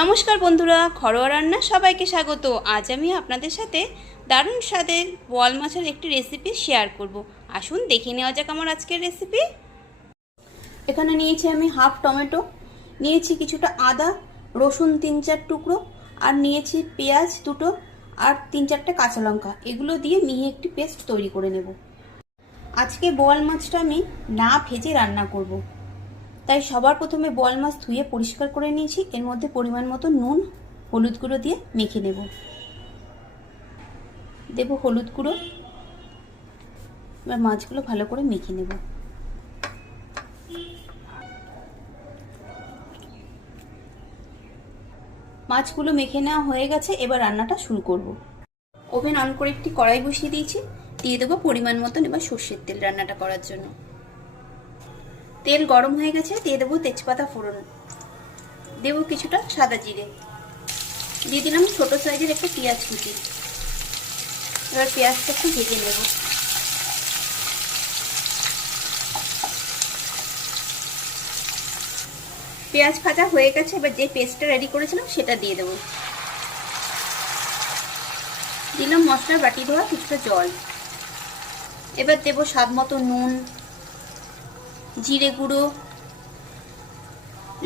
নমস্কার বন্ধুরা, ঘরোয়া রান্না সবাইকে স্বাগত। আজ আমি আপনাদের সাথে দারুণ স্বাদের বোয়াল মাছের একটি রেসিপি শেয়ার করব। আসুন দেখে নেওয়া যাক আমার আজকের রেসিপি। এখানে নিয়েছি আমি হাফ টমেটো, নিয়েছি কিছুটা আদা, রসুন 3-4 টুকরো, আর নিয়েছি পেঁয়াজ দুটো আর 3-4টে কাঁচা লঙ্কা। এগুলো দিয়ে মিহি একটি পেস্ট তৈরি করে নেব। আজকে বোয়াল মাছটা আমি না ভেজে রান্না করব, তাই সবার প্রথমে বোয়াল মাছ ধুয়ে পরিষ্কার করে নিয়েছি। এর মধ্যে পরিমাণ মতো নুন, হলুদ গুঁড়ো দিয়ে মেখে নেব। দেব হলুদ গুঁড়ো, এবার মাছগুলো ভালো করে মেখে নেব। মাছগুলো মেখে নেওয়া হয়ে গেছে, এবার রান্নাটা শুরু করব। ওভেন অন করে একটি কড়াই বসিয়ে দিয়েছি, দিয়ে দেবো পরিমাণ মতন এবার সর্ষের তেল রান্নাটা করার জন্য। তেল গরম হয়ে গেছে, দিয়ে দেবো তেজপাতা ফোড়ন, দেবো কিছুটা সাদা জিরে, দিয়ে দিলাম ছোট সাইজের একটা পেঁয়াজ কুচি। এবার পেঁয়াজটা একটু ভেজে নেব। পেঁয়াজ ভাজা হয়ে গেছে, এবার যে পেস্টটা রেডি করেছিলাম সেটা দিয়ে দেবো। দিলাম মশলার বাটি ধোয়া কিছুটা জল। এবার দেবো স্বাদ মতো নুন, জিরে গুঁড়ো,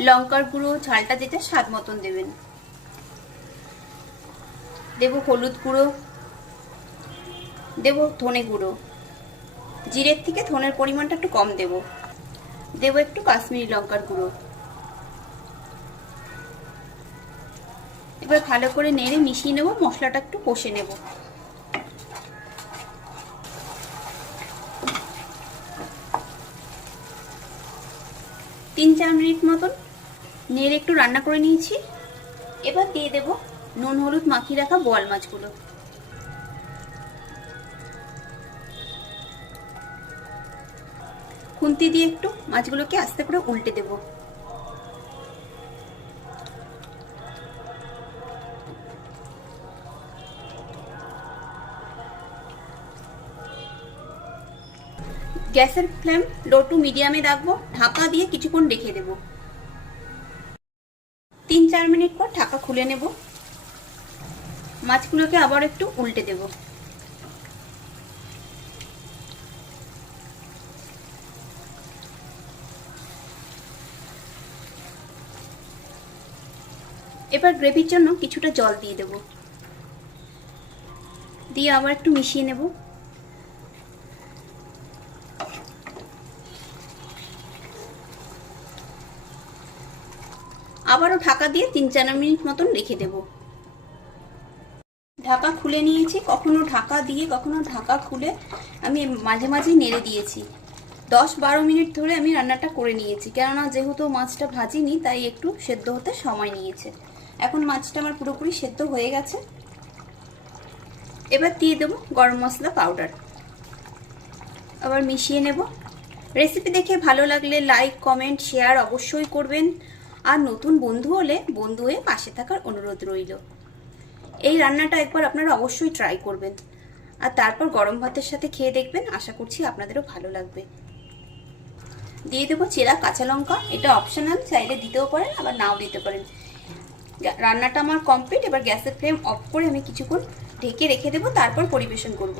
লঙ্কার গুঁড়ো, ঝালটা যেটা স্বাদ মতন দেবেন। দেব হলুদ গুঁড়ো, দেব ধনে গুঁড়ো, জিরের থেকে ধনের পরিমাণটা একটু কম দেব। দেব একটু কাশ্মীরি লঙ্কার গুঁড়ো। এবার ভালো করে নেড়ে মিশিয়ে নেব, মশলাটা একটু কষে নেব। তিন 4 মিনিট মতন নেড়ে একটু রান্না করে নিয়েছি। এবার দিয়ে দেব নুন হলুদ মাখিয়ে রাখা বোয়াল মাছগুলো। খুন্তি দিয়ে একটু মাছগুলোকে আস্তে করে উল্টে দেব। গ্যাসের ফ্লেম লো টু মিডিয়ামে রাখবো, ঢাকা দিয়ে কিছুক্ষণ রেখে দেব। 3-4 মিনিট পর ঢাকা খুলে নেব। মাছগুলোকে আবার একটু উল্টে দেব। এবার গ্রেভির জন্য কিছুটা জল দিয়ে দেব, দিয়ে আবার একটু মিশিয়ে নেব। আবারও ঢাকা দিয়ে 3-4 মিনিট মতন রেখে দেব। ঢাকা খুলে নিয়েছি, কখনো ঢাকা দিয়ে কখনো ঢাকা খুলে আমি মাঝে মাঝে নেড়ে দিয়েছি। 10-12 মিনিট ধরে আমি রান্নাটা করে নিয়েছি, কেননা যেহেতু মাছটা ভাজিনি তাই একটু সেদ্ধ হতে সময় নিয়েছে। এখন মাছটা আমার পুরোপুরি সেদ্ধ হয়ে গেছে। এবার দিয়ে দেবো গরম মশলা পাউডার, আবার মিশিয়ে নেব। রেসিপি দেখে ভালো লাগলে লাইক, কমেন্ট, শেয়ার অবশ্যই করবেন। আর নতুন বন্ধু হলে বন্ধু হয়ে পাশে থাকার অনুরোধ রইল। এই রান্নাটা একবার আপনারা অবশ্যই ট্রাই করবেন, আর তারপর গরম ভাতের সাথে খেয়ে দেখবেন। আশা করছি আপনাদেরও ভালো লাগবে। দিয়ে দেবো চেরা কাঁচা লঙ্কা, এটা অপশনাল, চাইলে দিতেও পারেন আবার নাও দিতে পারেন। রান্নাটা আমার কমপ্লিট। এবার গ্যাসের ফ্লেম অফ করে আমি কিছুক্ষণ ঢেকে রেখে দেবো, তারপর পরিবেশন করব।